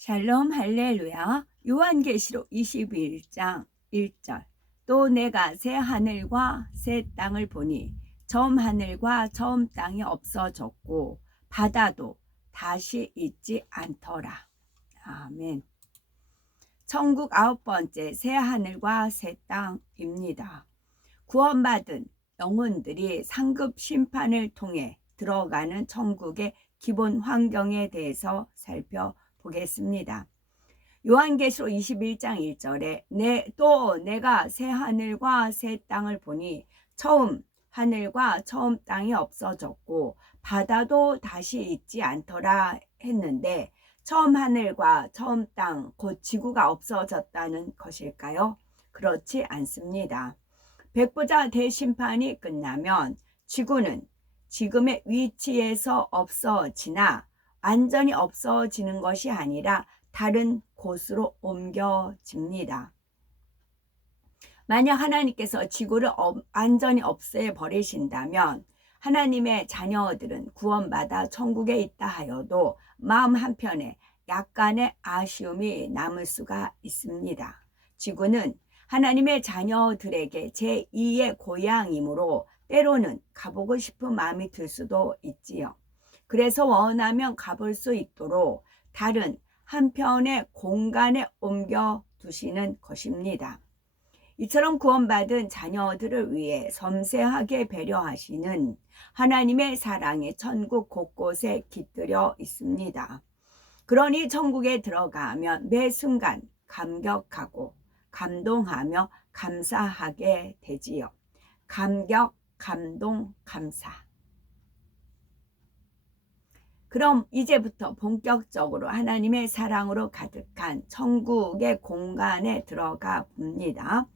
샬롬 할렐루야. 요한계시록 21장 1절. 또 내가 새 하늘과 새 땅을 보니 처음 하늘과 처음 땅이 없어졌고 바다도 다시 있지 않더라. 아멘. 천국 9번째 새 하늘과 새 땅입니다. 구원받은 영혼들이 상급 심판을 통해 들어가는 천국의 기본 환경에 대해서 살펴보겠습니다. 요한계시록 21장 1절에 또 내가 새 하늘과 새 땅을 보니 처음 하늘과 처음 땅이 없어졌고 바다도 다시 있지 않더라 했는데, 처음 하늘과 처음 땅, 곧 지구가 없어졌다는 것일까요? 그렇지 않습니다. 백보자 대심판이 끝나면 지구는 지금의 위치에서 없어지나 완전히 없어지는 것이 아니라 다른 곳으로 옮겨집니다. 만약 하나님께서 지구를 완전히 없애버리신다면 하나님의 자녀들은 구원받아 천국에 있다 하여도 마음 한편에 약간의 아쉬움이 남을 수가 있습니다. 지구는 하나님의 자녀들에게 제2의 고향이므로 때로는 가보고 싶은 마음이 들 수도 있지요. 그래서 원하면 가볼 수 있도록 다른 한편의 공간에 옮겨 두시는 것입니다. 이처럼 구원받은 자녀들을 위해 섬세하게 배려하시는 하나님의 사랑이 천국 곳곳에 깃들여 있습니다. 그러니 천국에 들어가면 매 순간 감격하고 감동하며 감사하게 되지요. 감격, 감동, 감사. 그럼 이제부터 본격적으로 하나님의 사랑으로 가득한 천국의 공간에 들어가 봅니다.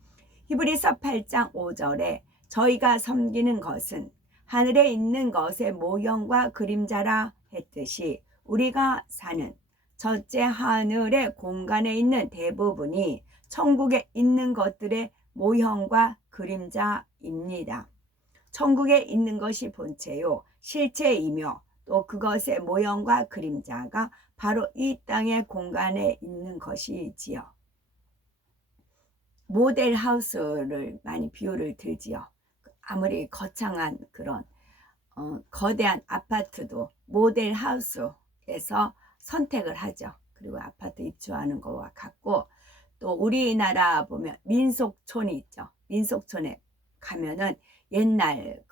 히브리서 8장 5절에 저희가 섬기는 것은 하늘에 있는 것의 모형과 그림자라 했듯이 우리가 사는 첫째 하늘의 공간에 있는 대부분이 천국에 있는 것들의 모형과 그림자입니다. 천국에 있는 것이 본체요 실체이며 또 그것의 모형과 그림자가 바로 이 땅의 공간에 있는 것이지요. 모델 하우스를 많이 비유를 들지요. 아무리 거창한 그런 거대한 아파트도 모델 하우스에서 선택을 하죠. 그리고 아파트 입주하는 것과 같고, 또 우리나라 보면 민속촌이 있죠. 민속촌에 가면은 옛날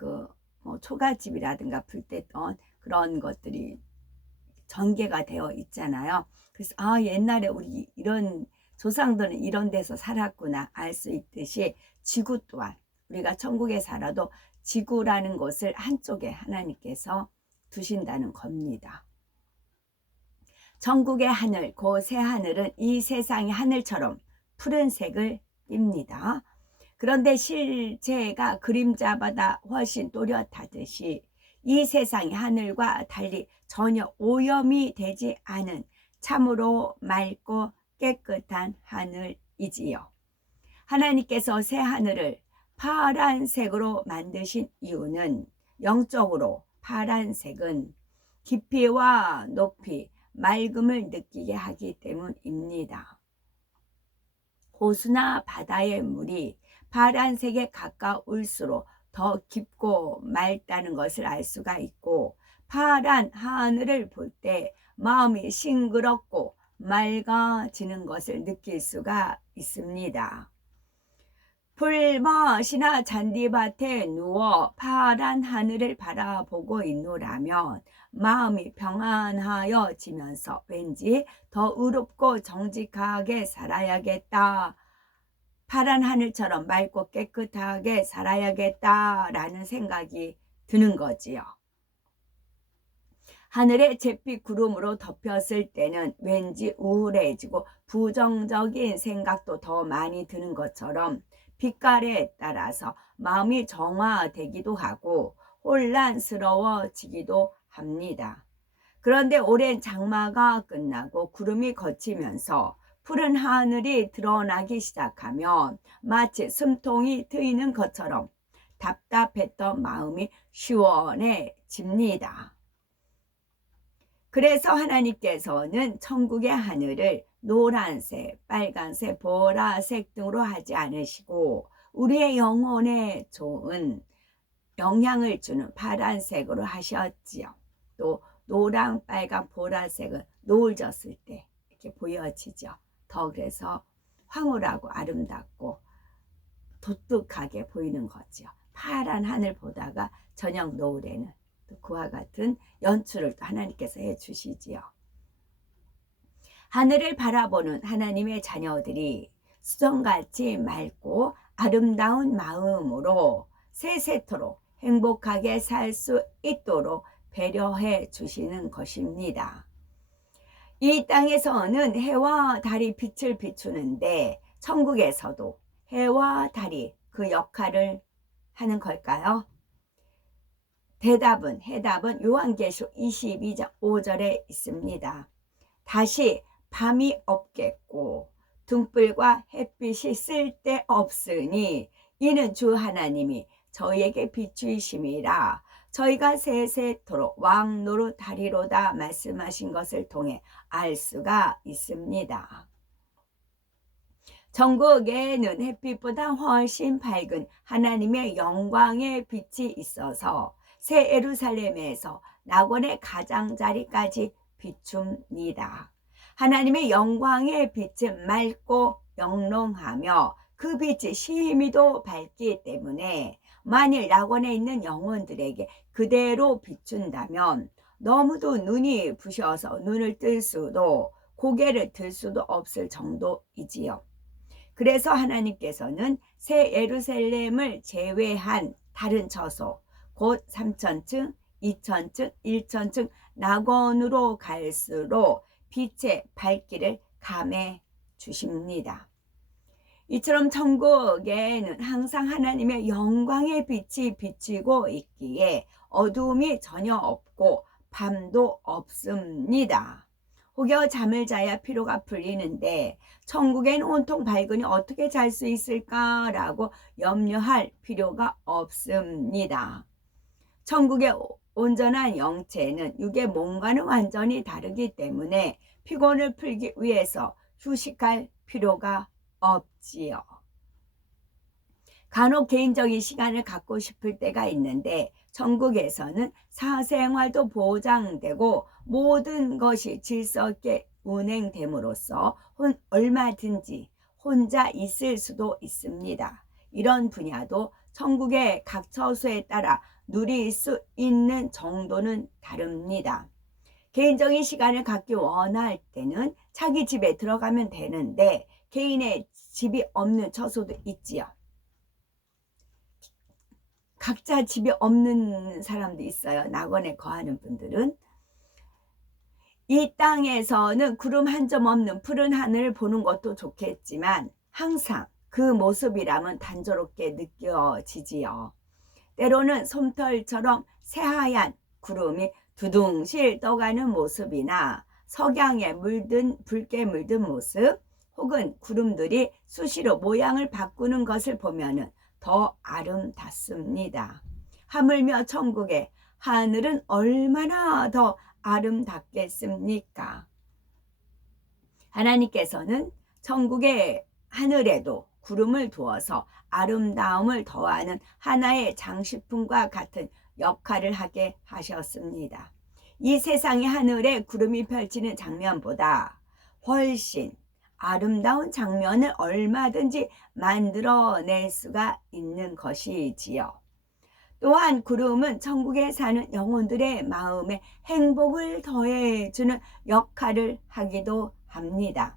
초가집이라든가 불때던 그런 것들이 전개가 되어 있잖아요. 그래서 옛날에 우리 이런 조상들은 이런 데서 살았구나 알 수 있듯이 지구 또한 우리가 천국에 살아도 지구라는 것을 한쪽에 하나님께서 두신다는 겁니다. 천국의 하늘, 그 새 하늘은 이 세상의 하늘처럼 푸른색을 띱니다. 그런데 실제가 그림자보다 훨씬 또렷하듯이 이 세상의 하늘과 달리 전혀 오염이 되지 않은 참으로 맑고 깨끗한 하늘이지요. 하나님께서 새 하늘을 파란색으로 만드신 이유는 영적으로 파란색은 깊이와 높이, 맑음을 느끼게 하기 때문입니다. 호수나 바다의 물이 파란색에 가까울수록 더 깊고 맑다는 것을 알 수가 있고, 파란 하늘을 볼 때 마음이 싱그럽고 맑아지는 것을 느낄 수가 있습니다. 풀밭이나 잔디밭에 누워 파란 하늘을 바라보고 있노라면 마음이 평안하여지면서 왠지 더 의롭고 정직하게 살아야겠다, 파란 하늘처럼 맑고 깨끗하게 살아야겠다라는 생각이 드는 거지요. 하늘의 잿빛 구름으로 덮였을 때는 왠지 우울해지고 부정적인 생각도 더 많이 드는 것처럼 빛깔에 따라서 마음이 정화되기도 하고 혼란스러워지기도 합니다. 그런데 오랜 장마가 끝나고 구름이 걷히면서 푸른 하늘이 드러나기 시작하면 마치 숨통이 트이는 것처럼 답답했던 마음이 시원해집니다. 그래서 하나님께서는 천국의 하늘을 노란색, 빨간색, 보라색 등으로 하지 않으시고 우리의 영혼에 좋은 영향을 주는 파란색으로 하셨지요. 또 노랑, 빨강, 보라색은 노을 졌을 때 이렇게 보여지죠. 더 그래서 황홀하고 아름답고 독특하게 보이는 거죠. 파란 하늘 보다가 저녁 노을에는 또 그와 같은 연출을 또 하나님께서 해주시지요. 하늘을 바라보는 하나님의 자녀들이 수정같이 맑고 아름다운 마음으로 세세토록 행복하게 살 수 있도록 배려해 주시는 것입니다. 이 땅에서는 해와 달이 빛을 비추는데 천국에서도 해와 달이 그 역할을 하는 걸까요? 해답은 요한계시록 22장 5절에 있습니다. 다시 밤이 없겠고 등불과 햇빛이 쓸데없으니 이는 주 하나님이 저희에게 비추심이라 저희가 세세토록 왕노릇하리로다 말씀하신 것을 통해 알 수가 있습니다. 천국에는 햇빛보다 훨씬 밝은 하나님의 영광의 빛이 있어서 새 예루살렘에서 낙원의 가장자리까지 비춥니다. 하나님의 영광의 빛은 맑고 영롱하며 그 빛이 심히도 밝기 때문에 만일 낙원에 있는 영혼들에게 그대로 비춘다면 너무도 눈이 부셔서 눈을 뜰 수도 고개를 들 수도 없을 정도이지요. 그래서 하나님께서는 새 예루살렘을 제외한 다른 처소 곧 3천층, 2천층, 1천층 낙원으로 갈수록 빛의 밝기를 감해 주십니다. 이처럼 천국에는 항상 하나님의 영광의 빛이 비치고 있기에 어두움이 전혀 없고 밤도 없습니다. 혹여 잠을 자야 피로가 풀리는데 천국엔 온통 밝으니 어떻게 잘 수 있을까라고 염려할 필요가 없습니다. 천국의 온전한 영체는 육의 몸과는 완전히 다르기 때문에 피곤을 풀기 위해서 휴식할 필요가 없지요. 간혹 개인적인 시간을 갖고 싶을 때가 있는데 천국에서는 사생활도 보장되고 모든 것이 질서 있게 운행됨으로써 얼마든지 혼자 있을 수도 있습니다. 이런 분야도 천국의 각 처소에 따라 누릴 수 있는 정도는 다릅니다. 개인적인 시간을 갖기 원할 때는 자기 집에 들어가면 되는데 개인의 집이 없는 처소도 있지요. 각자 집이 없는 사람도 있어요. 낙원에 거하는 분들은. 이 땅에서는 구름 한 점 없는 푸른 하늘을 보는 것도 좋겠지만 항상 그 모습이라면 단조롭게 느껴지지요. 때로는 솜털처럼 새하얀 구름이 두둥실 떠가는 모습이나 석양에 붉게 물든 모습 혹은 구름들이 수시로 모양을 바꾸는 것을 보면은 더 아름답습니다. 하물며 천국의 하늘은 얼마나 더 아름답겠습니까? 하나님께서는 천국의 하늘에도 구름을 두어서 아름다움을 더하는 하나의 장식품과 같은 역할을 하게 하셨습니다. 이 세상의 하늘에 구름이 펼치는 장면보다 훨씬 아름다운 장면을 얼마든지 만들어낼 수가 있는 것이지요. 또한 구름은 천국에 사는 영혼들의 마음에 행복을 더해주는 역할을 하기도 합니다.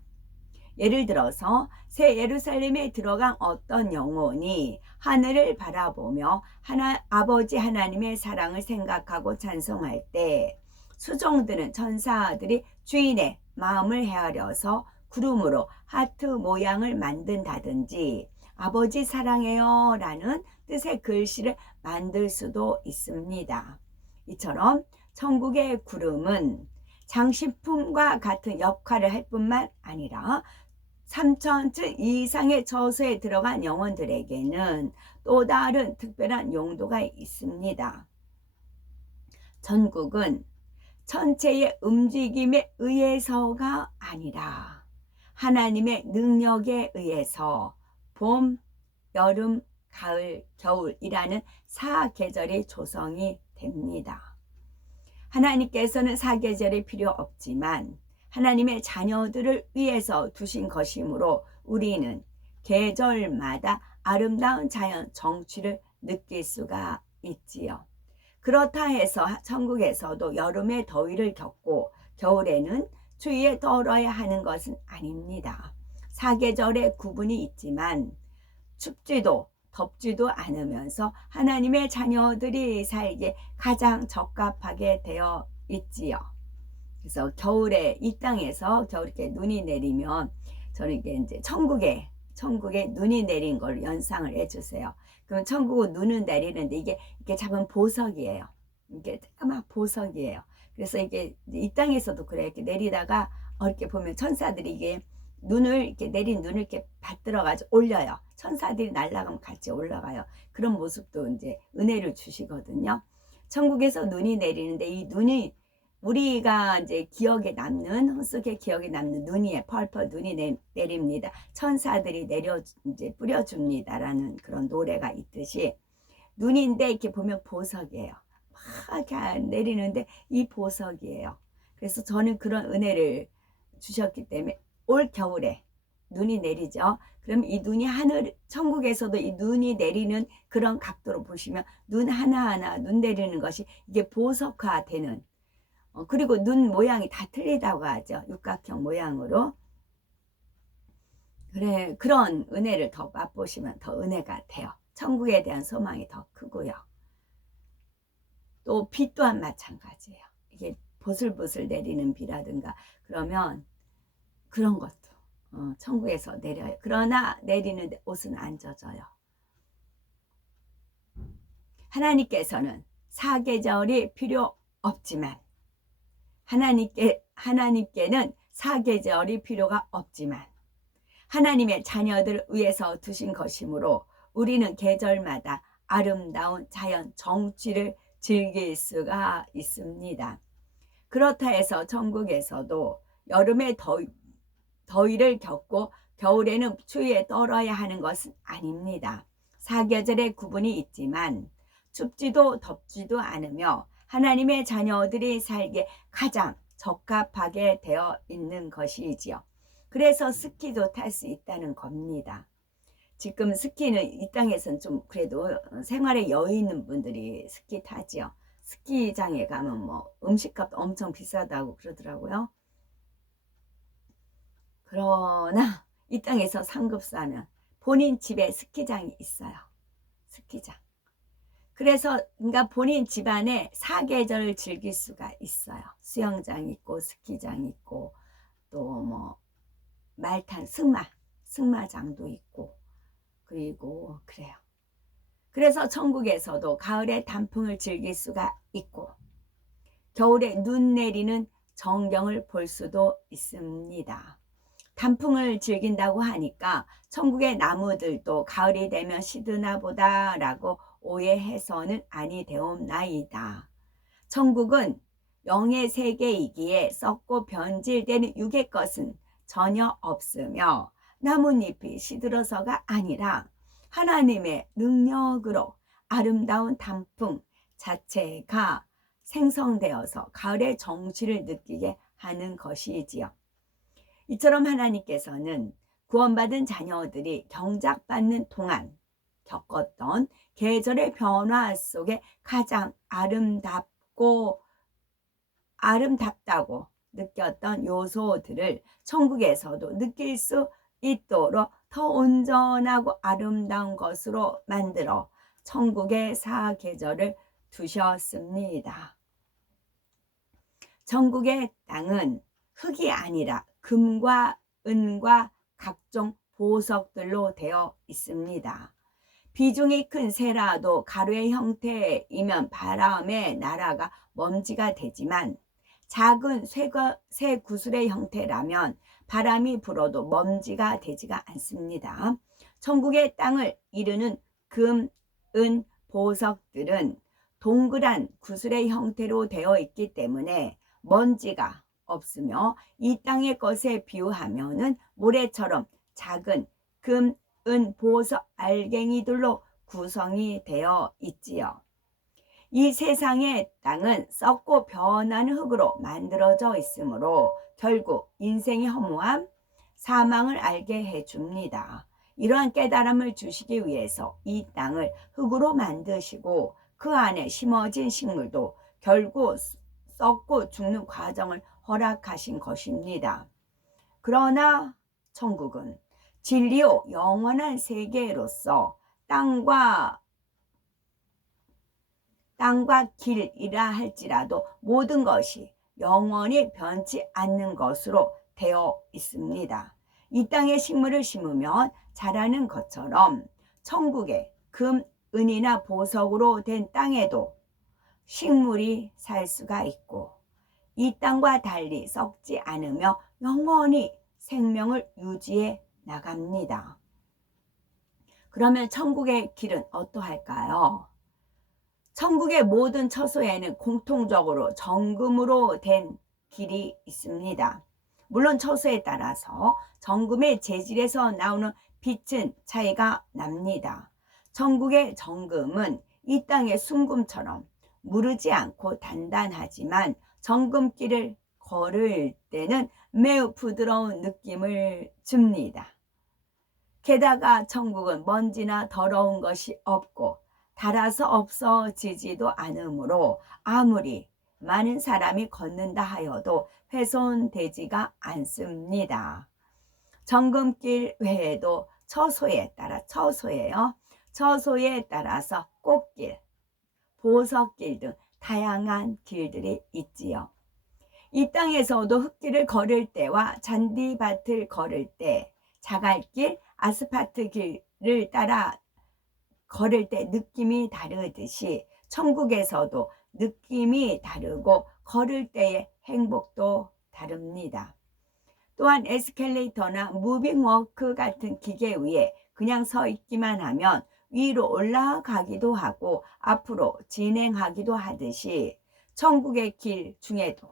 예를 들어서 새 예루살렘에 들어간 어떤 영혼이 하늘을 바라보며 아버지 하나님의 사랑을 생각하고 찬송할 때 수종드는 천사들이 주인의 마음을 헤아려서 구름으로 하트 모양을 만든다든지 아버지 사랑해요 라는 뜻의 글씨를 만들 수도 있습니다. 이처럼 천국의 구름은 장식품과 같은 역할을 할 뿐만 아니라 3천층 이상의 처소에 들어간 영혼들에게는 또 다른 특별한 용도가 있습니다. 천국은 천체의 움직임에 의해서가 아니라 하나님의 능력에 의해서 봄, 여름, 가을, 겨울이라는 사계절이 조성이 됩니다. 하나님께서는 사계절이 필요 없지만 하나님의 자녀들을 위해서 두신 것이므로 우리는 계절마다 아름다운 자연 정취를 느낄 수가 있지요. 그렇다 해서 천국에서도 여름의 더위를 겪고 겨울에는 추위에 떨어야 하는 것은 아닙니다. 사계절의 구분이 있지만 춥지도 덥지도 않으면서 하나님의 자녀들이 살기에 가장 적합하게 되어 있지요. 그래서 겨울에 이 땅에서 겨울에 이렇게 눈이 내리면 저는 이게 이제 천국에 눈이 내린 걸 연상을 해주세요. 그럼 천국은 눈은 내리는데 이게 작은 보석이에요. 이게 막 보석이에요. 그래서 이게 이 땅에서도 그래 이렇게 내리다가 이렇게 보면 천사들이 이게 이렇게 내린 눈을 이렇게 받들어 가지고 올려요. 천사들이 날아가면 같이 올라가요. 그런 모습도 이제 은혜를 주시거든요. 천국에서 눈이 내리는데 이 눈이 우리가 이제 기억에 남는 혼속의 기억에 남는 눈이에 펄펄 눈이 내립니다. 천사들이 내려 이제 뿌려줍니다라는 그런 노래가 있듯이 눈인데 이렇게 보면 보석이에요. 막 이렇게 내리는데 이 보석이에요. 그래서 저는 그런 은혜를 주셨기 때문에 올 겨울에 눈이 내리죠. 그럼 이 눈이 천국에서도 이 눈이 내리는 그런 각도로 보시면 눈 하나하나 눈 내리는 것이 이게 보석화되는 그리고 눈 모양이 다 틀리다고 하죠. 육각형 모양으로. 그래, 그런 은혜를 더 맛보시면 더 은혜가 돼요. 천국에 대한 소망이 더 크고요. 또 비 또한 마찬가지예요. 이게 보슬보슬 내리는 비라든가 그러면 그런 것도 천국에서 내려요. 그러나 내리는데 옷은 안 젖어요. 하나님께서는 사계절이 필요 없지만 하나님께는 사계절이 필요가 없지만 하나님의 자녀들을 위해서 두신 것이므로 우리는 계절마다 아름다운 자연 정취를 즐길 수가 있습니다. 그렇다 해서 천국에서도 여름에 더위를 겪고 겨울에는 추위에 떨어야 하는 것은 아닙니다. 사계절의 구분이 있지만 춥지도 덥지도 않으며 하나님의 자녀들이 살기에 가장 적합하게 되어 있는 것이지요. 그래서 스키도 탈 수 있다는 겁니다. 지금 스키는 이 땅에서는 좀 그래도 생활에 여유 있는 분들이 스키 타지요. 스키장에 가면 뭐 음식값 엄청 비싸다고 그러더라고요. 그러나 이 땅에서 상급사면 본인 집에 스키장이 있어요. 스키장. 그래서 그러니까 본인 집안에 사계절을 즐길 수가 있어요. 수영장 있고 스키장 있고 또 뭐 말탄 승마장도 있고 그리고 그래요. 그래서 천국에서도 가을에 단풍을 즐길 수가 있고 겨울에 눈 내리는 전경을 볼 수도 있습니다. 단풍을 즐긴다고 하니까 천국의 나무들도 가을이 되면 시드나 보다 라고 오해해서는 아니 되옵나이다. 천국은 영의 세계이기에 썩고 변질되는 육의 것은 전혀 없으며 나뭇잎이 시들어서가 아니라 하나님의 능력으로 아름다운 단풍 자체가 생성되어서 가을의 정취를 느끼게 하는 것이지요. 이처럼 하나님께서는 구원받은 자녀들이 경작받는 동안 겪었던 계절의 변화 속에 가장 아름답다고 느꼈던 요소들을 천국에서도 느낄 수 있도록 더 온전하고 아름다운 것으로 만들어 천국의 사계절을 두셨습니다. 천국의 땅은 흙이 아니라 금과 은과 각종 보석들로 되어 있습니다. 비중이 큰 새라도 가루의 형태이면 바람에 날아가 먼지가 되지만 작은 새 구슬의 형태라면 바람이 불어도 먼지가 되지가 않습니다. 천국의 땅을 이루는 금, 은, 보석들은 동그란 구슬의 형태로 되어 있기 때문에 먼지가 없으며 이 땅의 것에 비유하면은 모래처럼 작은 금, 은, 보석, 알갱이들로 구성이 되어 있지요. 이 세상의 땅은 썩고 변하는 흙으로 만들어져 있으므로 결국 인생의 허무함, 사망을 알게 해줍니다. 이러한 깨달음을 주시기 위해서 이 땅을 흙으로 만드시고 그 안에 심어진 식물도 결국 썩고 죽는 과정을 허락하신 것입니다. 그러나 천국은 진리요 영원한 세계로서 땅과 길이라 할지라도 모든 것이 영원히 변치 않는 것으로 되어 있습니다. 이 땅에 식물을 심으면 자라는 것처럼 천국의 금, 은이나 보석으로 된 땅에도 식물이 살 수가 있고 이 땅과 달리 썩지 않으며 영원히 생명을 유지해 나갑니다. 그러면 천국의 길은 어떠할까요? 천국의 모든 처소에는 공통적으로 정금으로 된 길이 있습니다. 물론 처소에 따라서 정금의 재질에서 나오는 빛은 차이가 납니다. 천국의 정금은 이 땅의 순금처럼 무르지 않고 단단하지만 정금길을 걸을 때는 매우 부드러운 느낌을 줍니다. 게다가 천국은 먼지나 더러운 것이 없고 닳아서 없어지지도 않으므로 아무리 많은 사람이 걷는다 하여도 훼손되지가 않습니다. 정금길 외에도 처소에 따라서 꽃길, 보석길 등 다양한 길들이 있지요. 이 땅에서도 흙길을 걸을 때와 잔디밭을 걸을 때, 자갈길, 아스팔트 길을 따라 걸을 때 느낌이 다르듯이 천국에서도 느낌이 다르고 걸을 때의 행복도 다릅니다. 또한 에스컬레이터나 무빙워크 같은 기계 위에 그냥 서 있기만 하면 위로 올라가기도 하고 앞으로 진행하기도 하듯이 천국의 길 중에도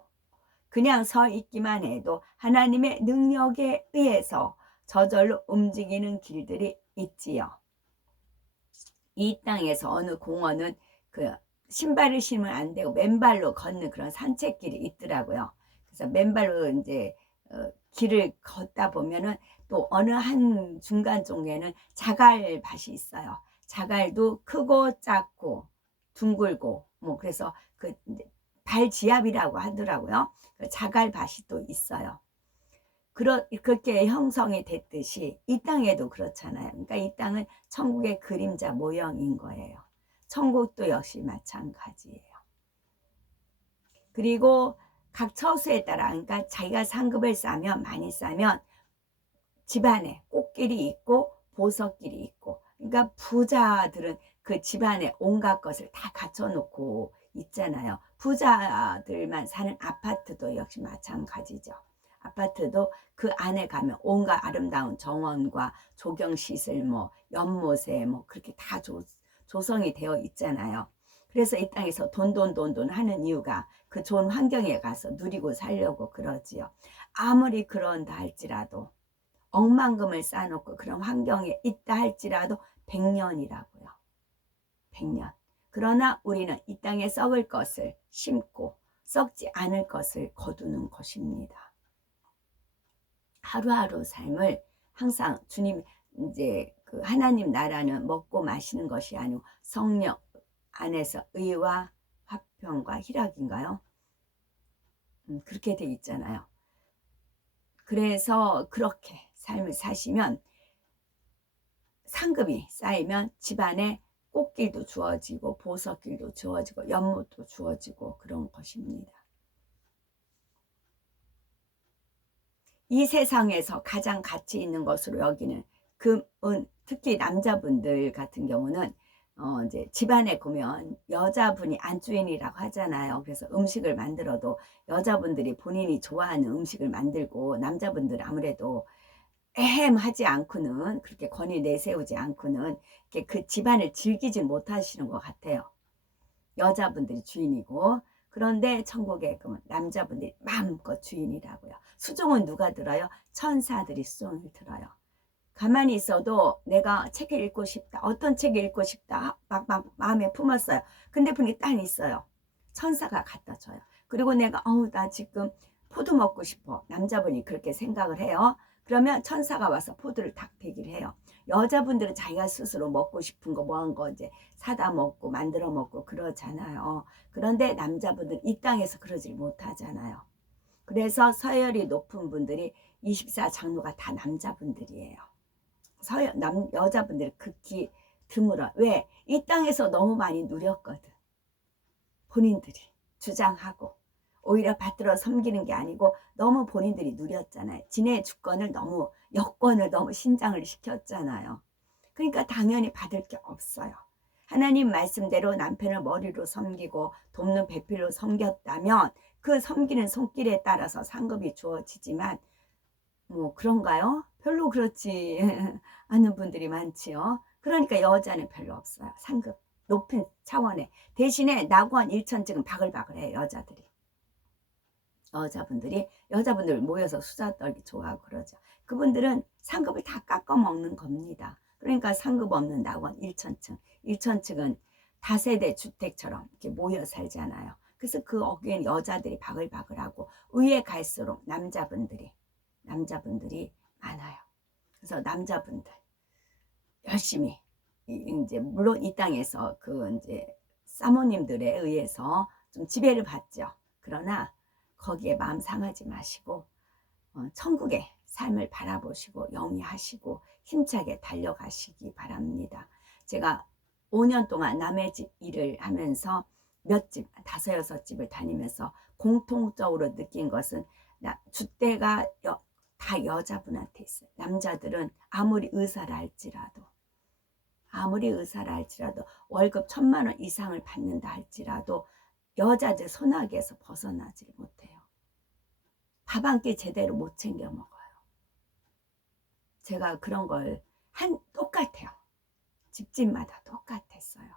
그냥 서 있기만 해도 하나님의 능력에 의해서 저절로 움직이는 길들이 있지요. 이 땅에서 어느 공원은 그 신발을 신으면 안 되고 맨발로 걷는 그런 산책길이 있더라고요. 그래서 맨발로 이제 길을 걷다 보면은 또 어느 한 중간 쪽에는 자갈밭이 있어요. 자갈도 크고 작고 둥글고 뭐 그래서 그 발지압이라고 하더라고요. 그 자갈밭이 또 있어요. 그렇게 형성이 됐듯이 이 땅에도 그렇잖아요. 그러니까 이 땅은 천국의 그림자 모형인 거예요. 천국도 역시 마찬가지예요. 그리고 각 처수에 따라 그러니까 자기가 상급을 쌓으면 많이 쌓으면 집안에 꽃길이 있고 보석길이 있고 그러니까 부자들은 그 집안에 온갖 것을 다 갖춰놓고 있잖아요. 부자들만 사는 아파트도 역시 마찬가지죠. 아파트도 그 안에 가면 온갖 아름다운 정원과 조경시설 뭐 연못에 뭐 그렇게 다 조성이 되어 있잖아요. 그래서 이 땅에서 돈 하는 이유가 그 좋은 환경에 가서 누리고 살려고 그러지요. 아무리 그런다 할지라도 억만금을 쌓아놓고 그런 환경에 있다 할지라도 100년이라고요. 100년. 그러나 우리는 이 땅에 썩을 것을 심고 썩지 않을 것을 거두는 것입니다. 하루하루 삶을 항상 주님 이제 그 하나님 나라는 먹고 마시는 것이 아니고 성령 안에서 의와 화평과 희락인가요? 그렇게 돼 있잖아요. 그래서 그렇게 삶을 사시면 상급이 쌓이면 집안에 꽃길도 주어지고 보석길도 주어지고 연못도 주어지고 그런 것입니다. 이 세상에서 가장 가치 있는 것으로 여기는 금, 은, 특히 남자분들 같은 경우는 이제 집안에 보면 여자분이 안주인이라고 하잖아요. 그래서 음식을 만들어도 여자분들이 본인이 좋아하는 음식을 만들고 남자분들은 아무래도 하지 않고는 그렇게 권위 내세우지 않고는 그 집안을 즐기지 못하시는 것 같아요. 여자분들이 주인이고 그런데 천국에 그러면 남자분들이 마음껏 주인이라고요. 수종은 누가 들어요? 천사들이 수종을 들어요. 가만히 있어도 내가 책을 읽고 싶다. 어떤 책을 읽고 싶다. 막 마음에 품었어요. 근데 분이 딱 있어요. 천사가 갖다 줘요. 그리고 내가 나 지금 포도 먹고 싶어. 남자분이 그렇게 생각을 해요. 그러면 천사가 와서 포도를 딱 대기를 해요. 여자분들은 자기가 스스로 먹고 싶은 거 뭐한 거 이제 사다 먹고 만들어 먹고 그러잖아요. 그런데 남자분들은 이 땅에서 그러질 못하잖아요. 그래서 서열이 높은 분들이 24장로가 다 남자분들이에요. 여자분들이 극히 드물어. 왜? 이 땅에서 너무 많이 누렸거든. 본인들이 주장하고 오히려 받들어 섬기는 게 아니고 너무 본인들이 누렸잖아요. 지네 주권을 너무 여권을 너무 신장을 시켰잖아요. 그러니까 당연히 받을 게 없어요. 하나님 말씀대로 남편을 머리로 섬기고 돕는 배필로 섬겼다면 그 섬기는 손길에 따라서 상급이 주어지지만 뭐 그런가요? 별로 그렇지 않은 분들이 많지요. 그러니까 여자는 별로 없어요. 상급 높은 차원에. 대신에 낙원 1천층은 바글바글해요. 여자분들 모여서 수다 떨기 좋아하고 그러죠. 그분들은 상급을 다 깎아 먹는 겁니다. 그러니까 상급 없는 낙원 1천층. 1천층은 다세대 주택처럼 이렇게 모여 살잖아요. 그래서 그 어귀엔 여자들이 바글바글하고 위에 갈수록 남자분들이 많아요. 그래서 남자분들 열심히 이제 물론 이 땅에서 그 이제 사모님들에 의해서 좀 지배를 받죠. 그러나 거기에 마음 상하지 마시고 천국의 삶을 바라보시고 영위하시고 힘차게 달려가시기 바랍니다. 제가 5년 동안 남의 집 일을 하면서 몇 집, 5, 6집을 다니면서 공통적으로 느낀 것은 주대가 다 여자분한테 있어요. 남자들은 아무리 의사라 할지라도 월급 1,000만 원 이상을 받는다 할지라도 여자들 손아귀에서 벗어나질 못해요. 밥 한 끼 제대로 못 챙겨 먹어요. 제가 그런 걸 똑같아요. 집집마다 똑같았어요.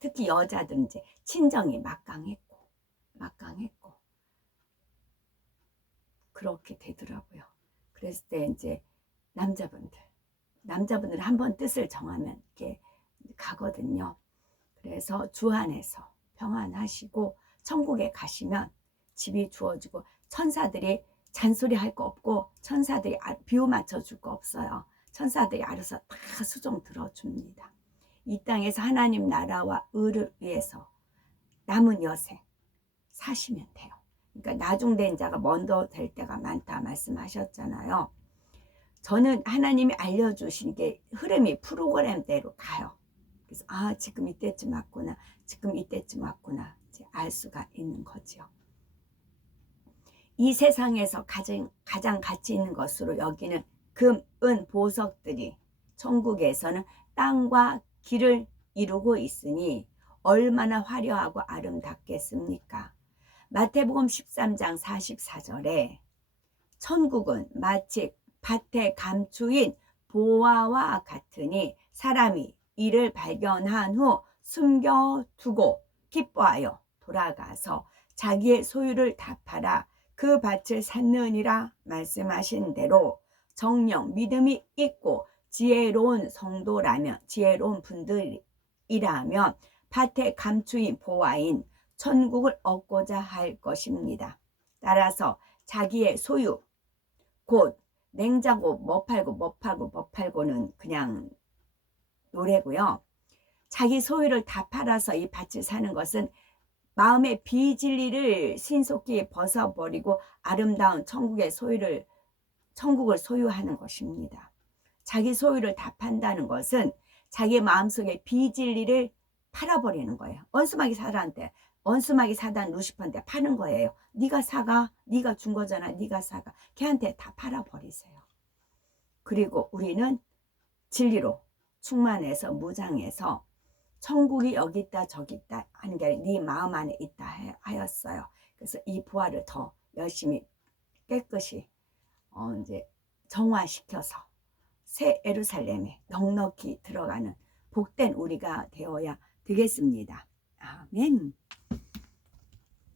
특히 여자들은 이제 친정이 막강했고 그렇게 되더라고요. 그랬을 때 이제 남자분들 한번 뜻을 정하면 이렇게 가거든요. 그래서 주 안에서 평안하시고 천국에 가시면 집이 주어지고 천사들이 잔소리할 거 없고 천사들이 비유 맞춰줄 거 없어요. 천사들이 알아서 다 수종 들어줍니다. 이 땅에서 하나님 나라와 의를 위해서 남은 여생 사시면 돼요. 그러니까 나중된 자가 먼저 될 때가 많다 말씀하셨잖아요. 저는 하나님이 알려주신 게 흐름이 프로그램대로 가요. 그래서 지금 이때쯤 왔구나. 이제 알 수가 있는 거죠. 이 세상에서 가장 가치 있는 것으로 여기는 금, 은, 보석들이 천국에서는 땅과 길을 이루고 있으니 얼마나 화려하고 아름답겠습니까? 마태복음 13장 44절에 천국은 마치 밭에 감추인 보화와 같으니 사람이 이를 발견한 후 숨겨두고 기뻐하여 돌아가서 자기의 소유를 다 팔아 그 밭을 샀느니라 말씀하신 대로 정령 믿음이 있고 지혜로운 분들이라면 밭에 감추인 보화인 천국을 얻고자 할 것입니다. 따라서 자기의 소유 곧 냉장고 뭐 팔고는 그냥 노래고요. 자기 소유를 다 팔아서 이 밭을 사는 것은 마음의 비진리를 신속히 벗어버리고 아름다운 천국을 소유하는 것입니다. 자기 소유를 다 판다는 것은 자기 마음속의 비진리를 팔아버리는 거예요. 원수마귀 사단 루시퍼한테 파는 거예요. 네가 사가, 네가 준 거잖아. 네가 사가. 걔한테 다 팔아버리세요. 그리고 우리는 진리로 충만해서 무장해서 천국이 여기 있다 저기 있다 하는 게 아니라 네 마음 안에 있다 하였어요. 그래서 이 부활을 더 열심히 깨끗이 이제 정화시켜서 새 예루살렘에 넉넉히 들어가는 복된 우리가 되어야 되겠습니다. 아멘.